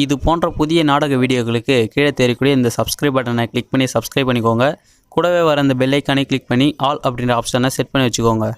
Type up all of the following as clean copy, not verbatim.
இது போன்ற புதிய நாடக வீடியோக்களுக்கு கீழே தெரியக்கூடிய இந்த சப்ஸ்கிரைப் பட்டனை கிளிக் பண்ணி சப்ஸ்கிரைப் பண்ணிக்கோங்க. கூடவே வர இந்த பெல் ஐக்கானை கிளிக் பண்ணி ஆல் அப்படின்ற ஆப்ஷனை செட் பண்ணி வச்சுக்கோங்க.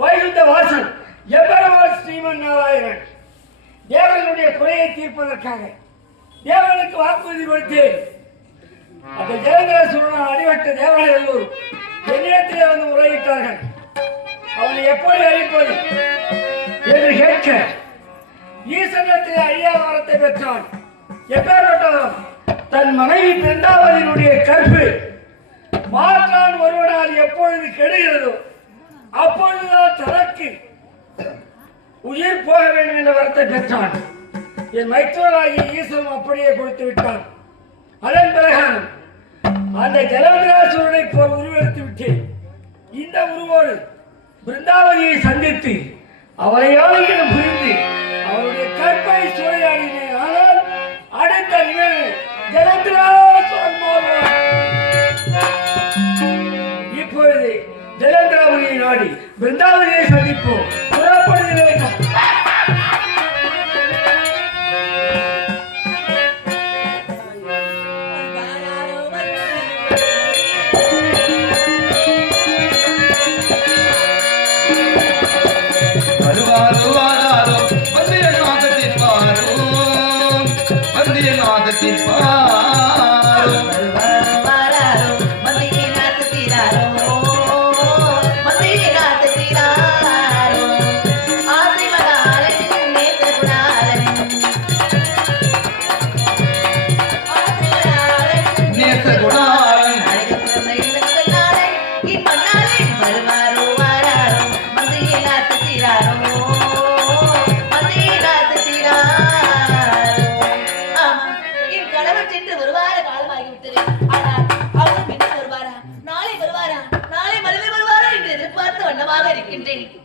வைகுந்த வாசன் எவ்வளவு ஸ்ரீமன் நாராயணன் தேவனுடைய குறையை தீர்ப்பதற்காக தேவனுக்கு வாக்குறுதி கொடுத்து அந்த ஜெயந்திரசுரன் அடிபட்ட தேவர்கள் எல்லோரும் என்னிடத்திலே வந்து முறையிட்டார்கள். அவனை எப்படி அழிப்பது என்று கேட்க ஈசனத்திலே ஐயா வரத்தை பெற்றான். எப்பேற்பட்டவன் தன் மனைவி பிருந்தாவதியினுடைய கற்பு மாற்றான் ஒருவனால் எப்பொழுது கெடுகிறதோ அப்பொழுதுதான் தனக்கு உயிர் போக வேண்டும் என்ற வரத்தை பெற்றான். என் மைத்துவராகிய ஈஸ்வரன் அப்படியே கொடுத்து விட்டான். அதன் பிரகாரம் அந்த ஜலந்திராசுரனை போல் உருவெடுத்து விட்டு இந்த உருவோடு பிருந்தாவதியை சந்தித்து அவரை ஆளுகிடம் புரிந்து அவருடைய கற்பை சூறையாடினேன். ஆனால் அடுத்த நிகழ்வு ஜலந்திராசுரன் போவான். இப்பொழுது ஜலந்திராவதியை நாடி பிருந்தாவதியை சந்திப்போம். புறப்படுகிறேன்.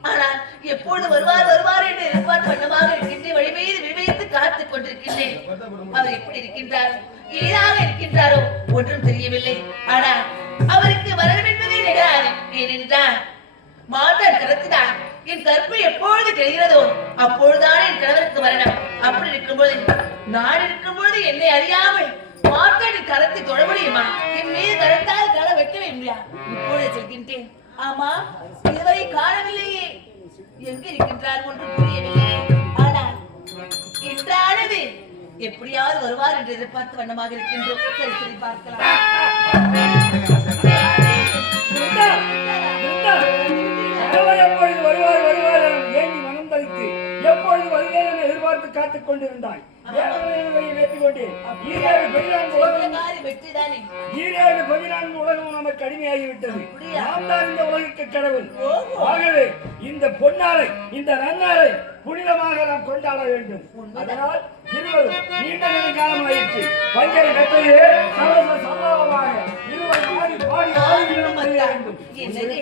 ஆனால் எப்பொழுது வருவார் வருவார் என்று எதிர்பார்த்து வண்ணமாக இருக்கின்றேன். வழிமீது விவைத்து காத்துக் கொண்டிருக்கின்றேன். அவர் எப்படி இருக்கின்றார், ஏதாக இருக்கின்றாரோ ஒன்றும் தெரியவில்லை. ஆனால் அவருக்கு மரணம் என்பதே நிகழாது. ஏனென்றால் மாற்றார் கருத்துதான் என் கற்பு எப்பொழுது கிடைக்கிறதோ அப்பொழுதுதான் என் கணவருக்கு மரணம். அப்படி இருக்கும்போது நான் இருக்கும்போது என்னை அறியாமல் மாற்றாரின் கரத்தை தொட முடியுமா? என் மீது கருத்தால் கட வைக்கவே முடியா. இப்பொழுது செல்கின்றேன். ஆமா, இதுவரை காணவில்லையே. எங்க இருக்கின்றார் ஒன்றும் புரியவில்லை. ஆனால் இன்றானது எப்படியாவது வருவார் என்று எதிர்பார்த்து வண்ணமாக இருக்கின்றோம். சரி சரி பார்க்கலாம். எப்பொழுது வருவார் வருவார் ஏங்கி மனம் தளித்து எப்பொழுது வருவேன் என எதிர்பார்த்து காத்துக் கொண்டிருந்தாய். உலகம் நமக்கு அடிமையாகிவிட்டது. நாம் தான் இந்த உலகிற்கு கடவுள். ஆகவே இந்த பொன்னாரை இந்த நன்னாரை புனிதமாக நாம் கொண்டாட வேண்டும். அதனால் இருவரும் நீண்ட காலமாயிற்று பஞ்சரை கட்டது சம்பவமாக இருவரும் ஆடி பாடி ஆளுநரும் அறிய வேண்டும். என்னது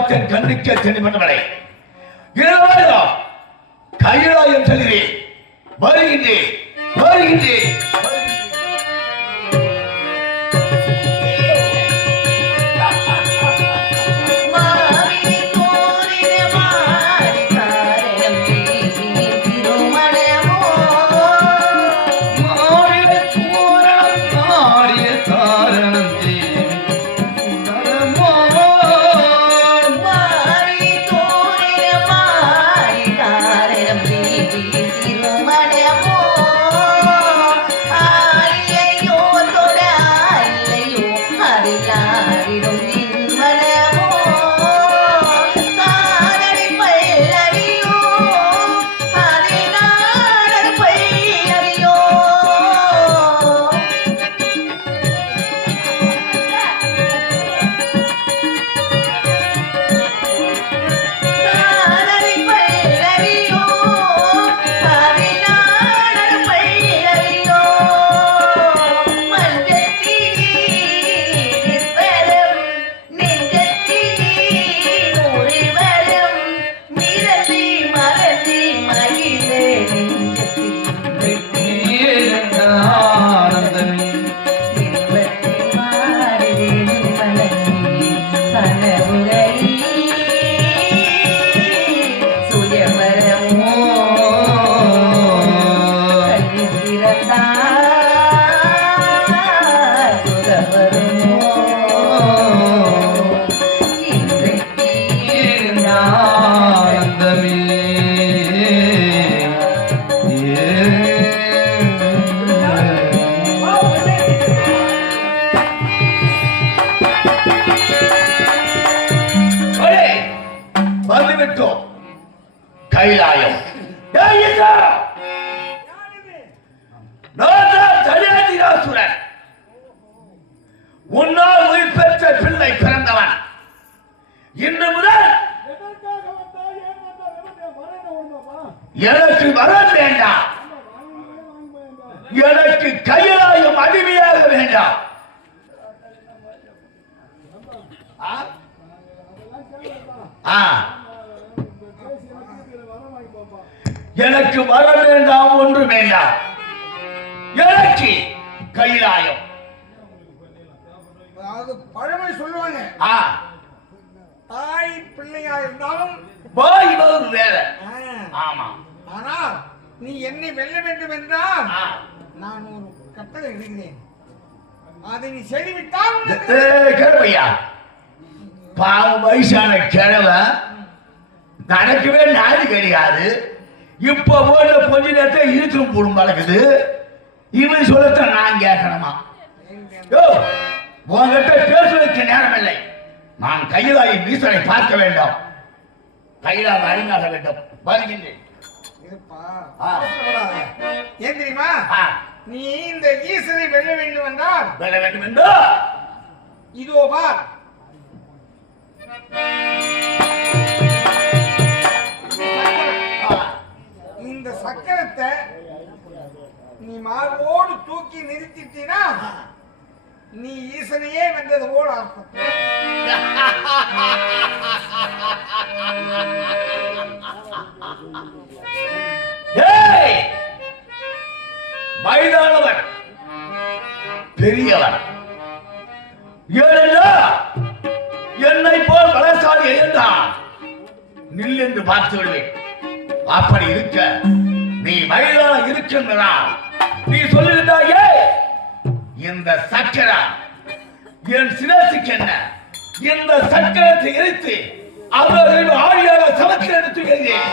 பார்த்தேன் கண்ணுக்கே தெளிவனவரை இரவாயிரம் கையிலாயம் செல்கிறேன் வருகின்றேன் வருகின்றேன் கைலாயம் உன்னால் உயிர் பெற்ற பிள்ளை பிறந்தவன் இன்று முதல் எனக்கு வர வேண்டாம் எனக்கு கைலாயம் அடிமையாக வேண்டாம் எனக்கு வர வேண்டாம் ஒன்று வேண்டாம் எனக்கு கைலாயம் அதாவது பழமை சொல்லுவாங்க தாய் பிள்ளையா இருந்தாலும் பாய் வேற ஆமா ஆனால் நீ என்னை வெல்ல வேண்டும் என்றால் நான் ஒரு கட்டளை இடுகிறேன் அதை நீ செய்துவிட்டால் கிழவையா பாவம் வயசான கிழவை நடக்கவே நாடு கிடையாது இப்ப போல கொஞ்ச நேரத்தை இழுத்து போடும் பழக்குது இவன் சொல்லத்தான் நான் கேட்கணுமா உங்ககிட்ட பேசுவதற்கு நேரம் இல்லை நான் கையிலாய ஈஸ்வரை பார்க்க வேண்டும் கையிலாக அறிஞாக வேண்டும் வருகின்றேன் ஏன் தெரியுமா நீ இந்த ஈஸ்வரை வெல்ல வேண்டும் என்றால் வெல்ல வேண்டும் என்றோ இதோ பார் இந்த சக்கரத்தை நீ மார்போடு தூக்கி நிறுத்திட்டீனா நீ ஈசனையே வென்றது போல் அர்த்தம் வயதானவர் பெரியவர் என்னை போல் பலசாலி இருந்தான் நில் என்று பார்த்து விடுவேன் அப்படி இருக்க நீ வயதான இருக்கின்றான் நீ சொல்லுகிறாயே இந்த சக்கரம் என் சிரசுக்கு என்ன இந்த சக்கரத்தை எரித்து அவர்கள் ஆழியாக சமத்தில் எடுத்துகிறேன்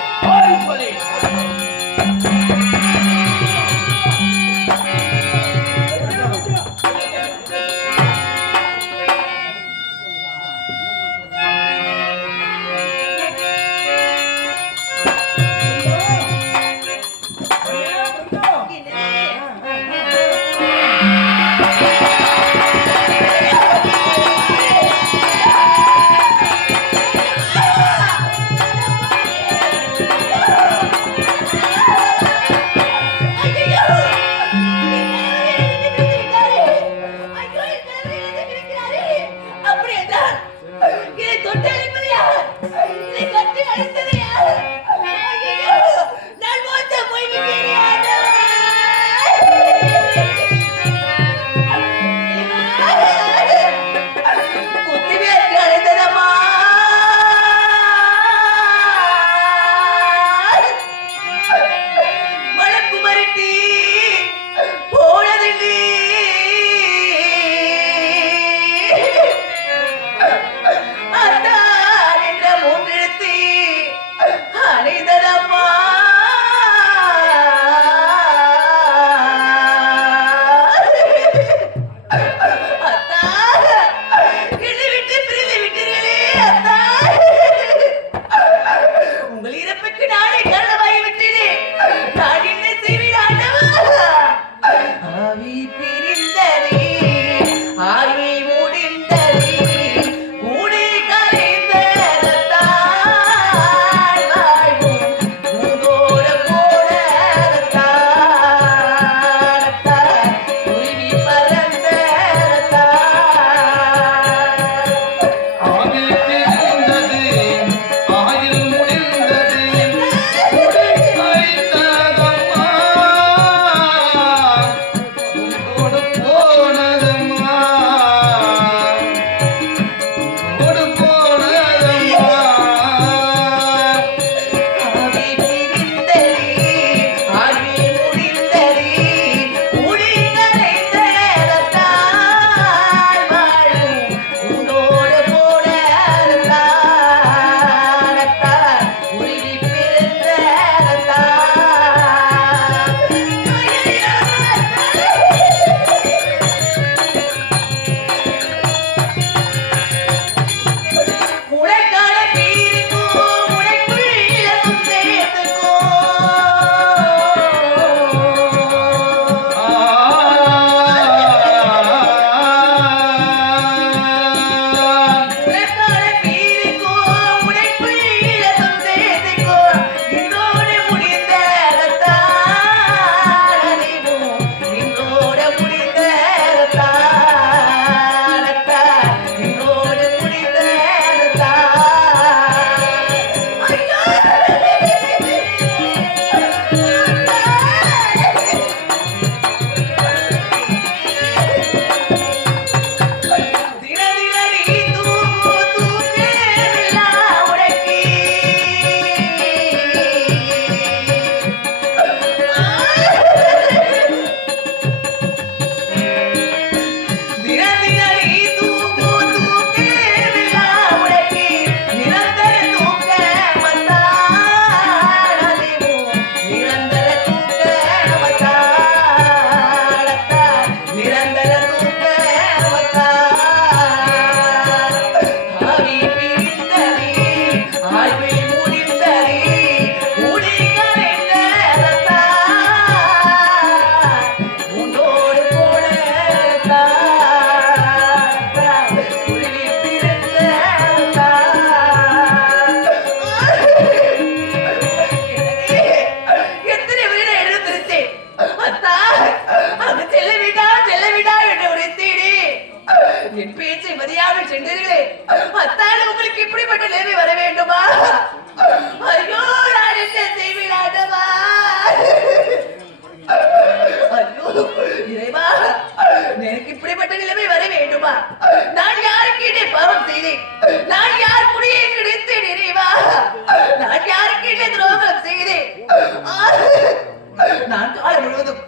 நான் காலம் முழுவதும்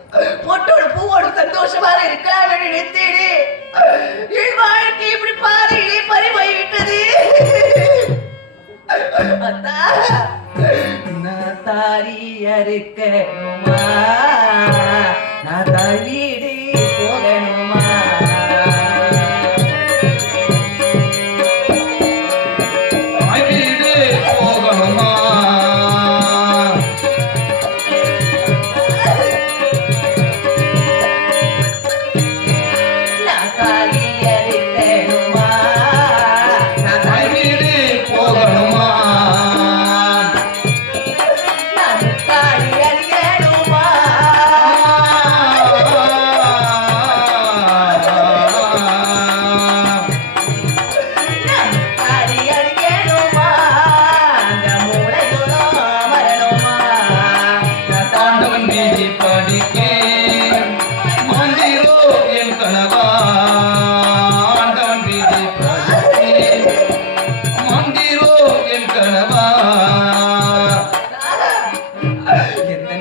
பொட்டோடு பூவோடு சந்தோஷமாக இருக்கலாம் என்று நினைத்தேனே என் வாழ்க்கை இப்படி பாதையிலே பறிபோய்விட்டது. அத்தா நான் தாரி அறுக்கணுமா, நான் தள்ளிடு போகணுமா,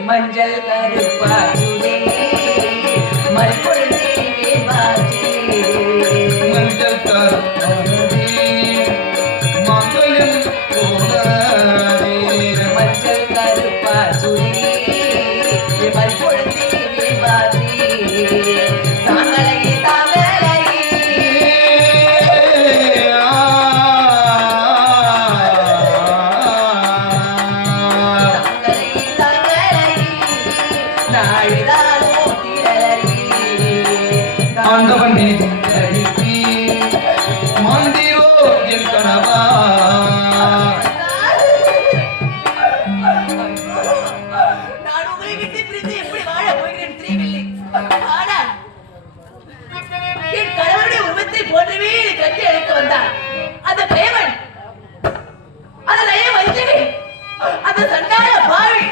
மஞ்சள் கருப்பாச்சுதே மறுபொழுதே வேவாச்சே, மஞ்சள் கருப்பாச்சுதே மங்களம் போனதே, மஞ்சள் கருப்பாச்சுதே மறுபொழுதே வேவாச்சே, தாங்களே தாங்களே ஆண்டவன் மந்திரோ என் கனவா. நான் உங்களை விட்டு பிரிந்து எப்படி வாழ போகிறேன் தெரியவில்லை. ஆனால் என் கணவனுடைய உருவத்தை போன்றவே கட்டி அழைக்க வந்தார் அந்த பேவன், அந்த நய வஞ்சகை, அந்த சண்டாள பாவி,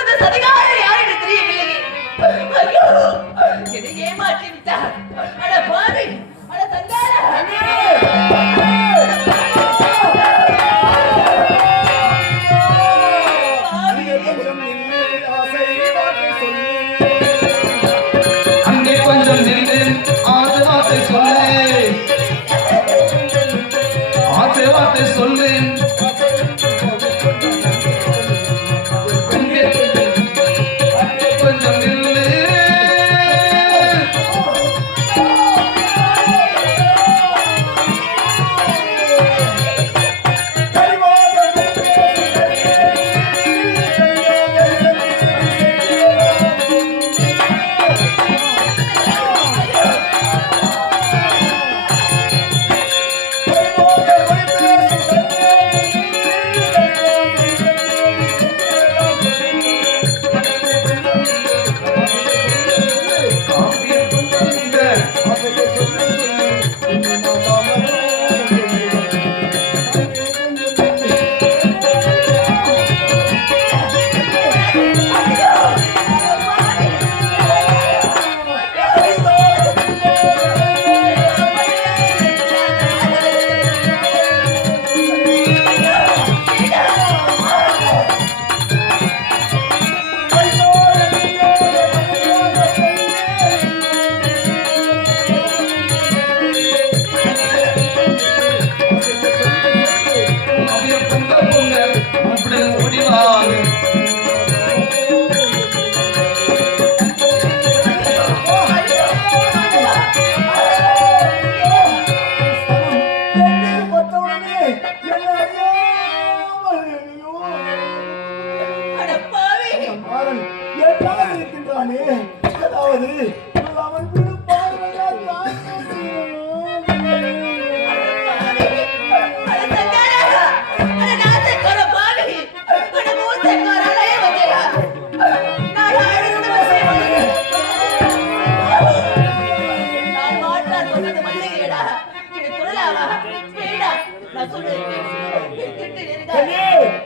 அந்த சதிகாரர் யார் என்று தெரியவில்லை. ஐயோ என்னை ஏமாற்றி விட்டார். அட பாவி, அட சண்டாள அங்கே கொஞ்சம் நின்று ஆசை வார்த்தை சொல்லு, ஆசை வார்த்தை சொல்லு, கொஞ்சம் நில்லு.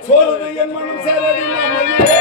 சொல்லுது என் மனம் சேரடி மாமனியே.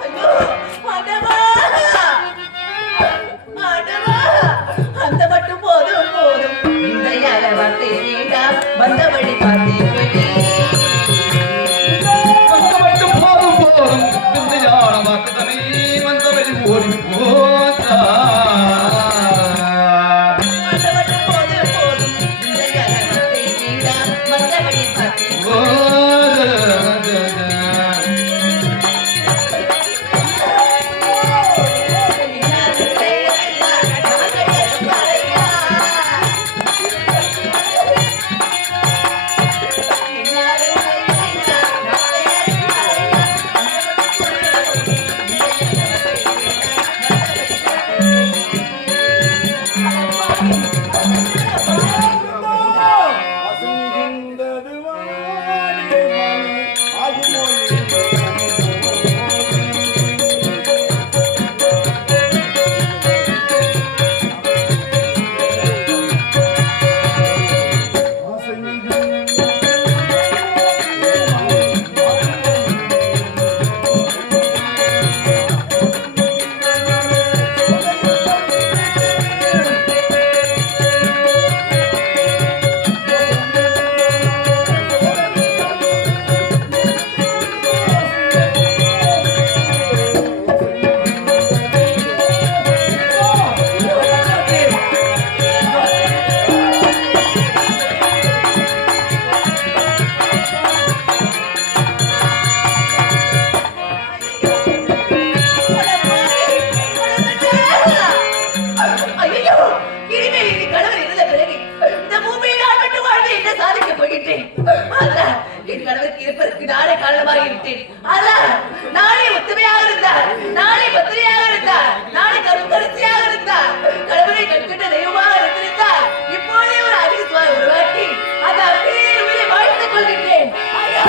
ஐயோ, ஆண்டவா! ஆண்டவா! அந்த மட்டும் போதும் போதும் இந்த யார வார்த்தை வேண்டாம் வந்த வழி பார்த்தே அந்த மட்டும் போதும் போதும் இந்த யார வாக்குதனை வந்த வழி ஓடி போச்சா அந்த மட்டும் போதும் போதும் இந்த யார வார்த்தை வேண்டாம் வந்த வழி பார்த்தே ஐயோ, இனிமேல் இந்த கணவர் இருந்த பிறகு இந்த பூமியில் நான் மட்டும் வாழ்ந்து என்ன சாதிக்க போகின்றேன்? அதான் என் கணவருக்கு இருப்பதற்கு நானே காரணமாக விட்டேன். அதான் நானே ஒத்துமையாக இருந்தார், நானே பத்திரியாக இருந்தார், நானே கருத்தரசியாக இருந்தார், கணவரை கற்கின்ற தெய்வமாக இருந்திருந்தார். இப்போதே ஒரு அதிர்ஷ்டம் உருவாக்கி அந்த அப்படியே உயிரை வாழ்த்துக் கொள்கின்றேன். ஐயோ!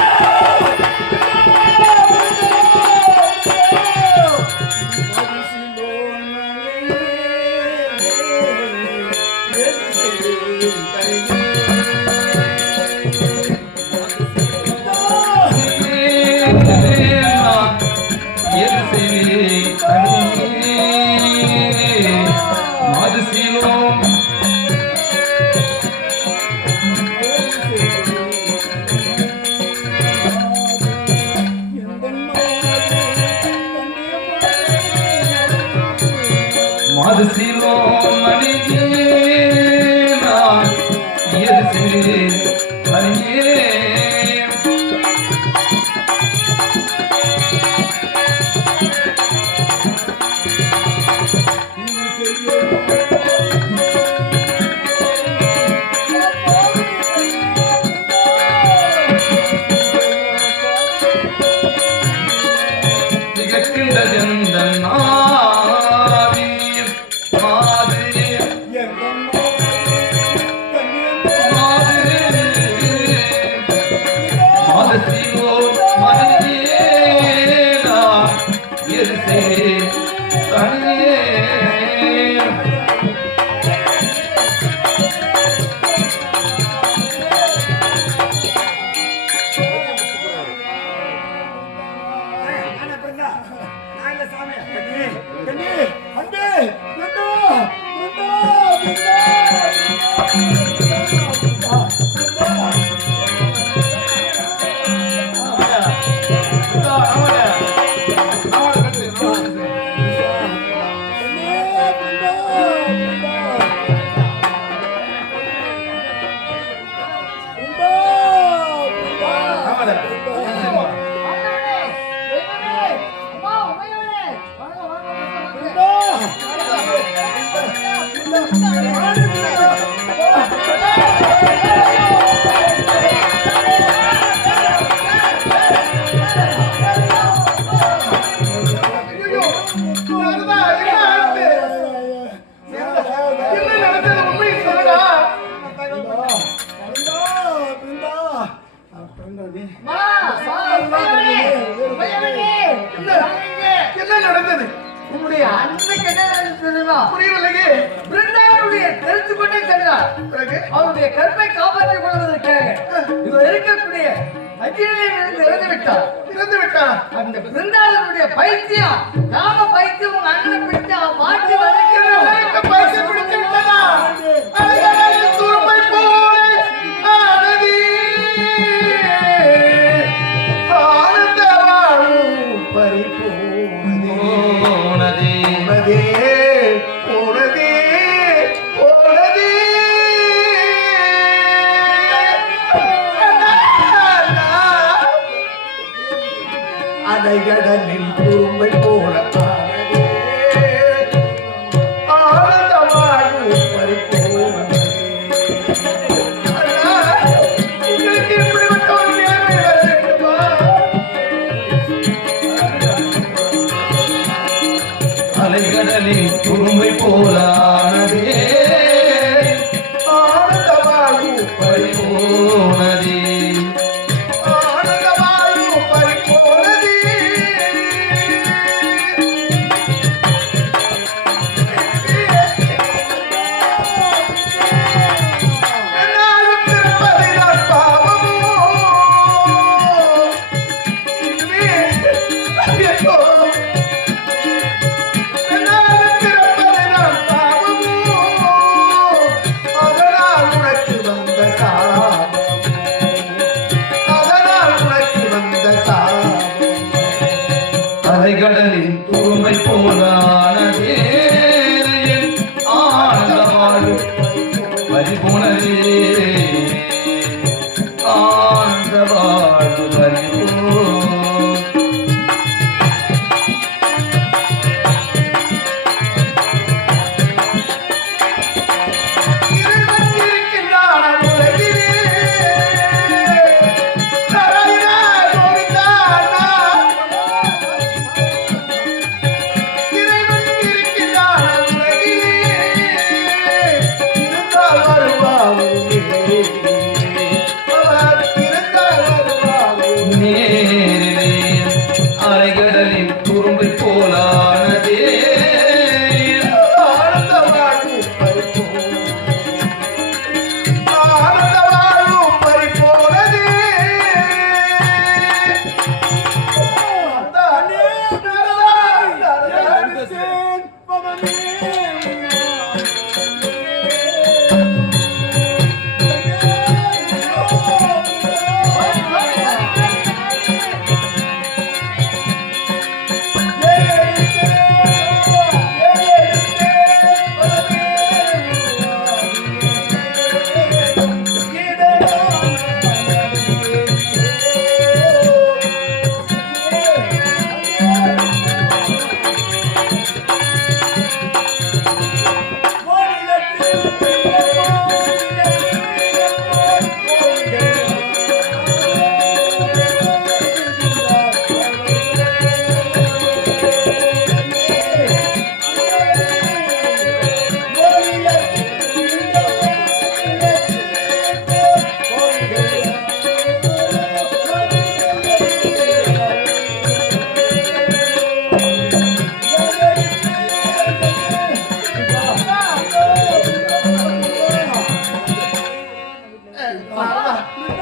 என்ன நடந்தது? உன்னுடைய அன்னைக்கு என்ன நடந்ததுன்னா புரியவில்லையே. பிருந்தாவனுடைய தெரிந்து கொண்டே சென்றார். பிறகு அவருடைய கற்பை காப்பாற்றிக் கொள்வதற்காக இவர் இருக்கக்கூடிய அஜினிலிருந்து இறந்து விட்டார். அந்த பிருந்தாவனுடைய பைத்தியம் ராம பைத்தியம் உங்க அண்ணனை பிடித்து மாற்றி வதைக்கிறது. பைத்தியம் பிடித்து விட்டதா? துரும்பை போல ஆனதி ஆனந்த வாழும் பரிபூர்ணதே போனதே போனதே அலைகடலில் துரும்பை போல ஆனந்த வாழும் பரிபூர்ணதே. உங்களுக்கு இப்படிப்பட்ட ஒரு நேர்மை வர வேண்டுமா? அலைகடலில் துரும்பை போலானதே ஆனந்த வாழும் பரிபூர்ணதே ஆனந்த வாழும் பரிபூர்ணதே. என்னாலும் பிறப்பதை நான் பாவமோ? இதுவே ஐயோ. என்னாலும் பிறப்பதை நான் பாவமோ? அதனால் உனக்கு வந்த சாபம். அதனால் உனக்கு வந்த சாபம். அலைகடலில் துரும்பை போலானதே ஆனந்த வாழும் பரிபூர்ணதே ஆனந்த வாழும் பரிபூர்ண இறைவன் இருக்கின்றான் உலகிலே. நாராயணா கோவிந்தானா. இறைவன் இருக்கின்றான் உலகிலே. இருந்தால் வருவாவுமே. அவர் இருந்தால் வருவாவுமே. நேரிலே அலைகடலில் துரும்பை போலானதே ஆனந்த வாழும் பரிபூர்ணதே. ஆனந்த வாழும் பரிபூர்ணதே. தானே நரதாய் பவனே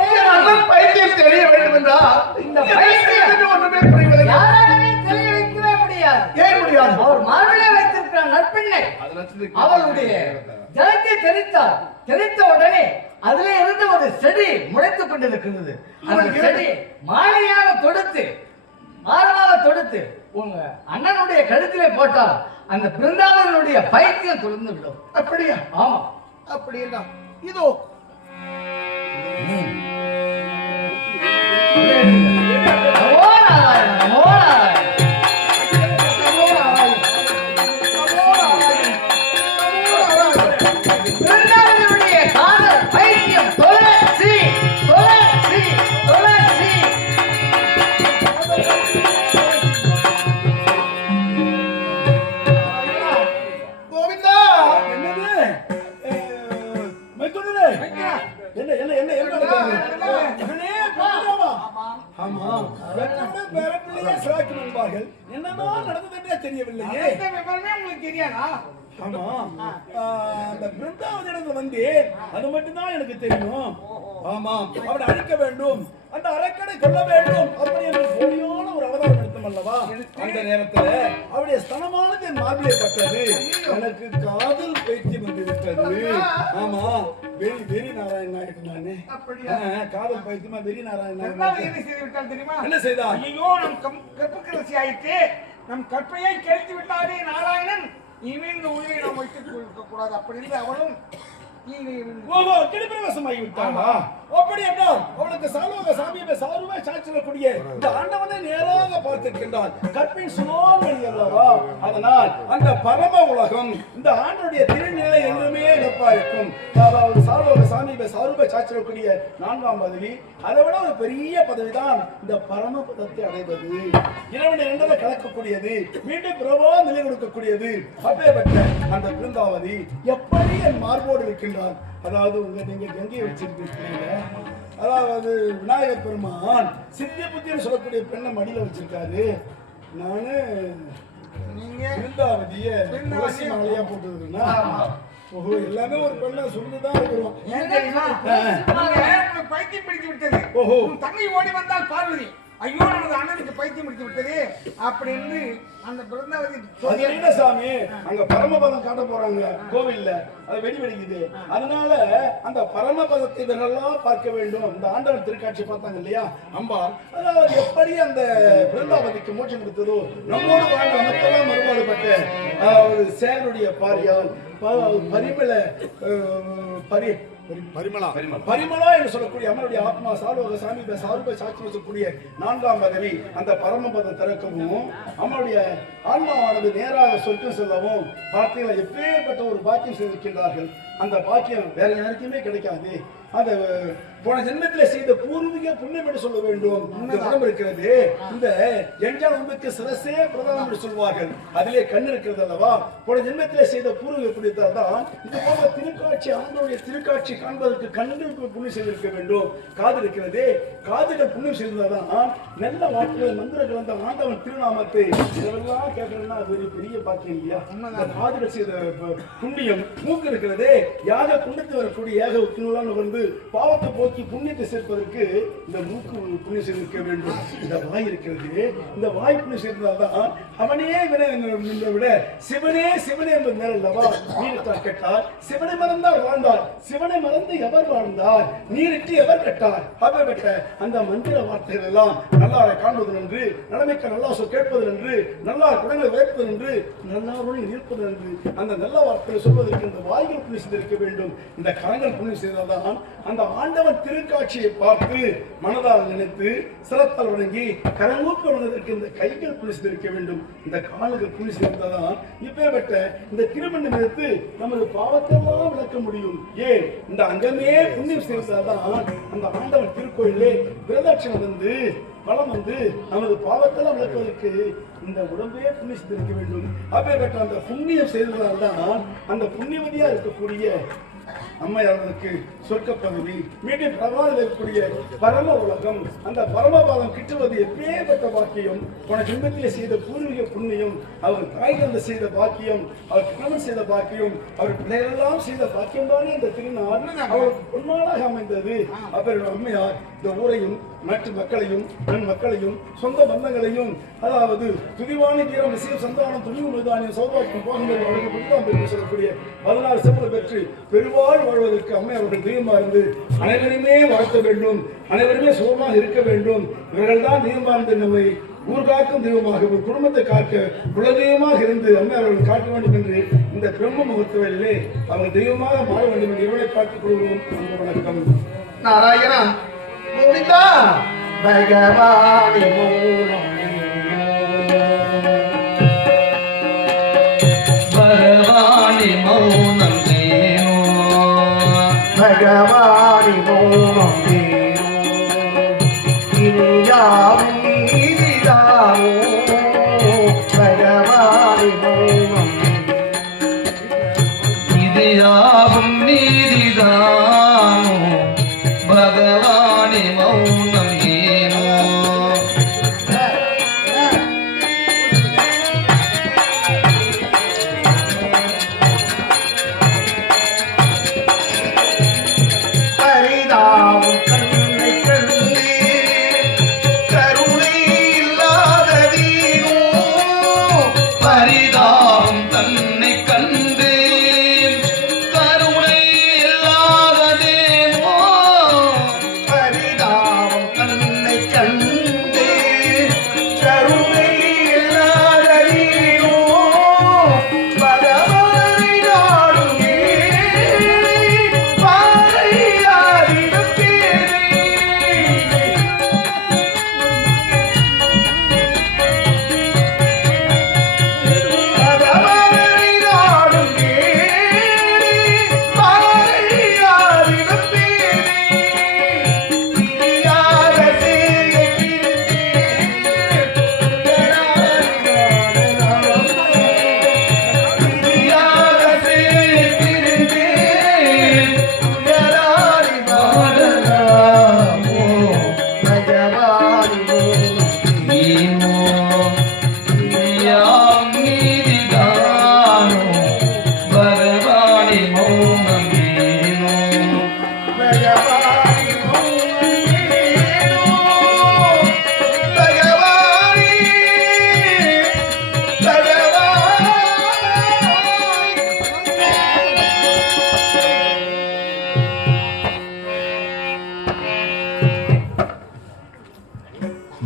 என் அண்ணன் பைத்தியம் தெரிய வேண்டும் என்றால் இந்த பைத்தியம் ஒன்றுமே புரியவில்லை. யாராலுமே தெரிய வைக்கவே முடியாது. ஏன் முடியாது? அவர் மார்பிலே வைத்திருக்கிற நற்பெண்ணை அவளுடைய ஜலத்தை தெளித்தார். தெளித்த உடனே அதிலே இருந்து ஒரு செடி முளைத்துக் கொண்டிருக்கிறது. அந்த செடி மாலையாக தொடுத்து மாறமாக தொடுத்து உங்க அண்ணனுடைய கழுத்திலே போட்டால் அந்த பிருந்தாவனுடைய பைத்தியம் துறந்து விடும். அப்படியா? ஆமா. அப்படியா? இதோ நமோ நாராயண, நமோ நாராயண. பிருந்தாவனுடைய காதல் பைத்தியம் துளசி துளசி துளசி. கோவிந்தா. என்னது? மைத்துனரே, என்ன என்ன என்ன என்ன நடக்குது? மகனே, பரந்தாமா. ஆமா பெற்றோட பேர பிள்ளையே சிராக்கும் என்பார்கள். என்னதான் நடந்ததுன்னே தெரியவில்லையே. இந்த விவரமே உங்களுக்கு தெரியாதா? ஆமா அந்த பிருந்தாவதிடத்துல வந்து அது மட்டும்தான் எனக்கு தெரியும். ஆமா அவனை அழிக்க வேண்டும், அந்த அரக்கனை கொல்ல வேண்டும் அப்படி என்று போலியான ஒரு அவதாரம் எடுத்தோம் அல்லவா. அந்த நேரத்துல அவருடைய ஸ்தனமானது என் மார்பிலே பட்டது. எனக்கு காதல் பைத்தியம் வந்து விட்டது. ஆமா வெறி வெறி நாராயண நாயக்கு நானே. காதல் பைத்தியமா வெறி நாராயண நாயக்கு என்ன செய்து விட்டால் தெரியுமா? என்ன செய்தா? ஐயோ நம் கற்புக்கரசி ஆயிட்டு நம் கற்பையை கேள்வி விட்டாரே நாராயணன். இனிமேல் இந்த உயிரை நாம் வைத்துக் கொள்ள கூடாது. அப்படி இல்லை அவளும் ஓஹோ கிளிப்பிரவேசமாகி விட்டாளா? அப்படி என்றால் அவளுக்கு சாலோக சாமியை சாருவே சாட்சியக்கூடிய இந்த ஆண்டவனை நேராக பார்த்திருக்கின்றான். கற்பின் சுலோமணி அல்லவா. அதனால் அந்த பரம உலகம் இந்த ஆண்டுடைய திருநிலை என்றுமே நப்பா இருக்கும். அதாவது சாலோக சாமியை சாருவே சாட்சியக்கூடிய 4ஆம் பதவி, அதை விட ஒரு பெரிய பதவிதான் இந்த பரம பதத்தை அடைவது. இரவனை இரண்டரை கலக்கக்கூடியது, மீண்டும் பிரபா நிலை கொடுக்கக்கூடியது. அப்பேற்பட்ட அந்த பிருந்தாவதி எப்படி என் மார்போடு இருக்கின்றார். அதாவது நீங்க கங்கையை வச்சிருக்கீங்க, அதாவது விநாயகர் பெருமான் சித்திய புத்தின்னு சொல்லக்கூடிய பெண்ணை மடியில வச்சிருக்காரு. நானு பிருந்தாவதிய துளசி மாலையா போட்டுருக்கேன்னா ஓஹோ எல்லாமே ஒரு பெண்ணை சொல்லிதான் இருக்கிறோம். பைத்தியம் பிடித்து விட்டது. ஓஹோ தங்கை ஓடி வந்தால் பார்வதி ஐயோ நமது அண்ணனுக்கு பைத்தியம் பிடித்து விட்டது அப்படி என்று அந்த பிருந்தாவதி என்ன சாமி அங்க பரமபதம் காட்ட போறாங்க கோவில்ல, அது வெடி வெடிக்குது. அதனால அந்த பரமபதத்தை இவரெல்லாம் பார்க்க வேண்டும். இந்த ஆண்டவன் திருக்காட்சி பார்த்தாங்க இல்லையா அம்பாள், அதாவது எப்படி அந்த பிருந்தாவதிக்கு மோட்சம் கொடுத்ததோ நம்மோடு வாழ்ந்த மக்கள்லாம் மறுபாடுபட்ட ஒரு சேனுடைய பாரியால் பரிமள பரிமளா என்று சொல்லக்கூடிய அம்மனுடைய ஆத்மா சாலுவக சாமி சாருப சாட்சி வச்சக்கூடிய 4ஆம் பதவி அந்த பரமபதம் திறக்கவும் அம்மனுடைய ஆன்மாவானது நேராக சொர்க்கம் செல்லவும் பார்த்தீங்களா எப்பேற்பட்ட ஒரு பாக்கியம் செய்திருக்கின்றார்கள். அந்த பாக்கியம் வேற யாருக்குமே கிடைக்காது. அந்த போன ஜென்மத்திலே செய்த பூர்வீக புண்ணியம் என்று சொல்ல வேண்டும். இந்த உடம்பு இருக்கிறது, இந்த எஞ்சால் உண்மைக்கு சிரசே பிரதானம் என்று சொல்வார்கள். அதிலே கண் இருக்கிறது அல்லவா. போன ஜென்மத்திலே செய்த பூர்வீக புண்ணியத்தால் தான் இது போல திருக்காட்சி ஆண்டவருடைய திருக்காட்சி காண்பதற்கு கண்களுக்கு புண்ணியம் செய்திருக்க வேண்டும். காது இருக்கிறது, காதுகள் புண்ணியம் செய்ததான் நல்ல வாக்குகள் மந்திரங்கள் அந்த ஆண்டவன் திருநாமத்தை இதெல்லாம் கேட்கறதுன்னா அது ஒரு பெரிய பாக்கியம் இல்லையா. காதுகள் செய்த புண்ணியம். மூக்கு இருக்கிறது, யாக குண்டத்து வரக்கூடிய ஏக உத்தினூலான வந்து பாவத்தை போக்கி புண்ணியத்தை சேர்ப்பதற்கு இந்த மூக்கு புண்ணியம் செய்திருக்க வேண்டும். இந்த வாய் இருக்கிறது, இந்த வாய் புண்ணியம் செய்ததால்தான் அவனே விட சிவனே சிவனே என்பது நேரம் அல்லவா. நீரிட்டார் கெட்டார், சிவனை மறந்தார் வாழ்ந்தார், சிவனை மறந்து எவர் வாழ்ந்தார், நீரிட்டு எவர் கெட்டார். அப்பேற்பட்ட அந்த மந்திர வார்த்தைகள் எல்லாம் நல்லாரை காண்பது என்று, நலமைக்க நல்லா சொல் கேட்பது என்று, நல்லா குணங்களை வைப்பது என்று, நல்லாருடன் இருப்பது என்று அந்த நல்ல வார்த்தைகளை சொல்வதற்கு இந்த வாய்கள் புண்ணியம் செய்திருக்க வேண்டும். இந்த கரங்கள் புண்ணியம் செய்தால்தான் அந்த ஆண்டவன் திருக்காட்சியை பார்த்து மனதால் நினைத்து சிரத்தால் வணங்கி கரங்கூப்பி வணங்குவதற்கு இந்த கைகள் புண்ணியம் செய்திருக்க வேண்டும். இந்த கால்கள் புண்ணியம் செய்தால்தான் இப்பேற்பட்ட இந்த திருமணம் எடுத்து நமது பாவத்தெல்லாம் விளக்க முடியும். ஏன் இந்த அங்கமே புண்ணியம் செய்தால்தான் அந்த ஆண்டவன் திருக்கோயிலே பிரதட்சணம் வந்து பலம் வந்து நமது பாவத்தெல்லாம் விளக்குவதற்கு இந்த உடம்பே புண்ணியம் செய்திருக்க வேண்டும். அப்பேற்பட்ட அந்த புண்ணியம் செய்ததால்தான் அந்த புண்ணியவதியா இருக்கக்கூடிய அம்மையாளருக்கு சொர்க்க பதவி மீண்டும் பிரபாவில் இருக்கக்கூடிய பரம உலகம். அந்த பரமபாதம் கிட்டுவது எப்பேற்பட்ட பாக்கியம். போன ஜென்மத்திலே செய்த பூர்வீக புண்ணியம், அவர் தாய் தந்தை செய்த பாக்கியம், அவர் கணவன் செய்த பாக்கியம், அவர் பிள்ளைகளெல்லாம் செய்த பாக்கியம் தானே இந்த திருநாள் அவருக்கு பொன்னாளாக அமைந்தது. அவருடைய அம்மையார் இந்த ஊரையும் நாட்டு மக்களையும் நன் மக்களையும் சொந்த பந்தங்களையும் அதாவது துதிவாணி வீரம் விஷயம் சந்தானம் துணிவு மைதானியம் சௌபாக்கியம் போகங்கள் அவருக்கு புத்தகம் பெற்று சொல்லக்கூடிய 16 செப்பல் பெற்று பெருவாழ் வாழ்வதற்கு அம்மை அவர்கள் தெய்வமா இருந்து அனைவருமே வாழ்த்த வேண்டும், அனைவருமே சுகமாக இருக்க வேண்டும். இவர்கள் தான் தெய்வமா இருந்து நம்மை ஊர்காக்கும் தெய்வமாக ஒரு குடும்பத்தை காக்க குலதெய்வமாக இருந்து அம்மை அவர்கள் காட்ட வேண்டும் என்று இந்த பிரம்ம முகூர்த்தவெளியிலே அவர்கள் தெய்வமாக மாற வேண்டும் என்று இவரை பார்த்துக் கொள்வோம். வணக்கம். நாராயணா கோவிந்தா பகவானி மூலம் பகவானி மௌனம் தேனோ பகவானி மூலம் இனியாவும் நீதிதானோ பகவானி மூலம் இது யாவும் நீதிதானோ பகவானி மௌனம் ஏனோ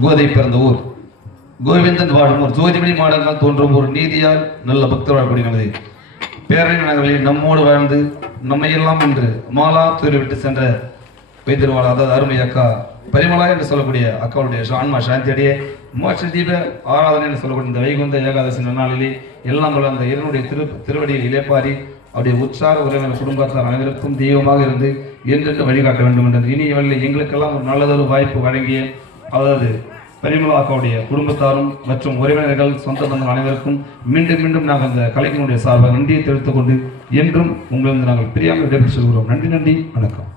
கோதை பிறந்த ஊர், கோவிந்தன் வாடும் ஊர், ஜோதிமணி மாடங்கள் தோன்றும் ஊர், நீதியால் நல்ல பக்தர் வாழக்கூடிய நமது பேரறிஞர் நகரில் நம்மோடு வாழ்ந்து நம்மையெல்லாம் இன்று மாலா தூரி விட்டு சென்ற வைத்திருவாள், அதாவது அருமை அக்கா பரிமளா என்று சொல்லக்கூடிய அக்காவுடைய ஆன்மா சாந்தியடைய மோட்ச தீப ஆராதனை என்று சொல்லக்கூடிய இந்த வைகுந்த ஏகாதசி நன்னாளிலே எல்லாம் வல்ல அந்த இறைவனுடைய திருவடியில் இளைப்பாரி அவருடைய உற்சாக உறவினர் குடும்பத்தார் அனைவருக்கும் தெய்வமாக இருந்து என்றென்று வழிகாட்ட வேண்டும் என்றது. இனிய வழியில் எங்களுக்கெல்லாம் ஒரு நல்லதொரு வாய்ப்பு வழங்கிய அதாவது பரிமளா அக்காவுடைய குடும்பத்தாரும் மற்றும் உறவினர்கள் சொந்த பந்தங்கள் அனைவருக்கும் மீண்டும் மீண்டும் நாங்கள் அந்த கலைஞனுடைய சார்பாக நன்றியை தெரிவித்துக் கொண்டு என்றும் உங்களிருந்து நாங்கள் பிரியாமல் விடைபெற்று சொல்கிறோம். நன்றி, வணக்கம்.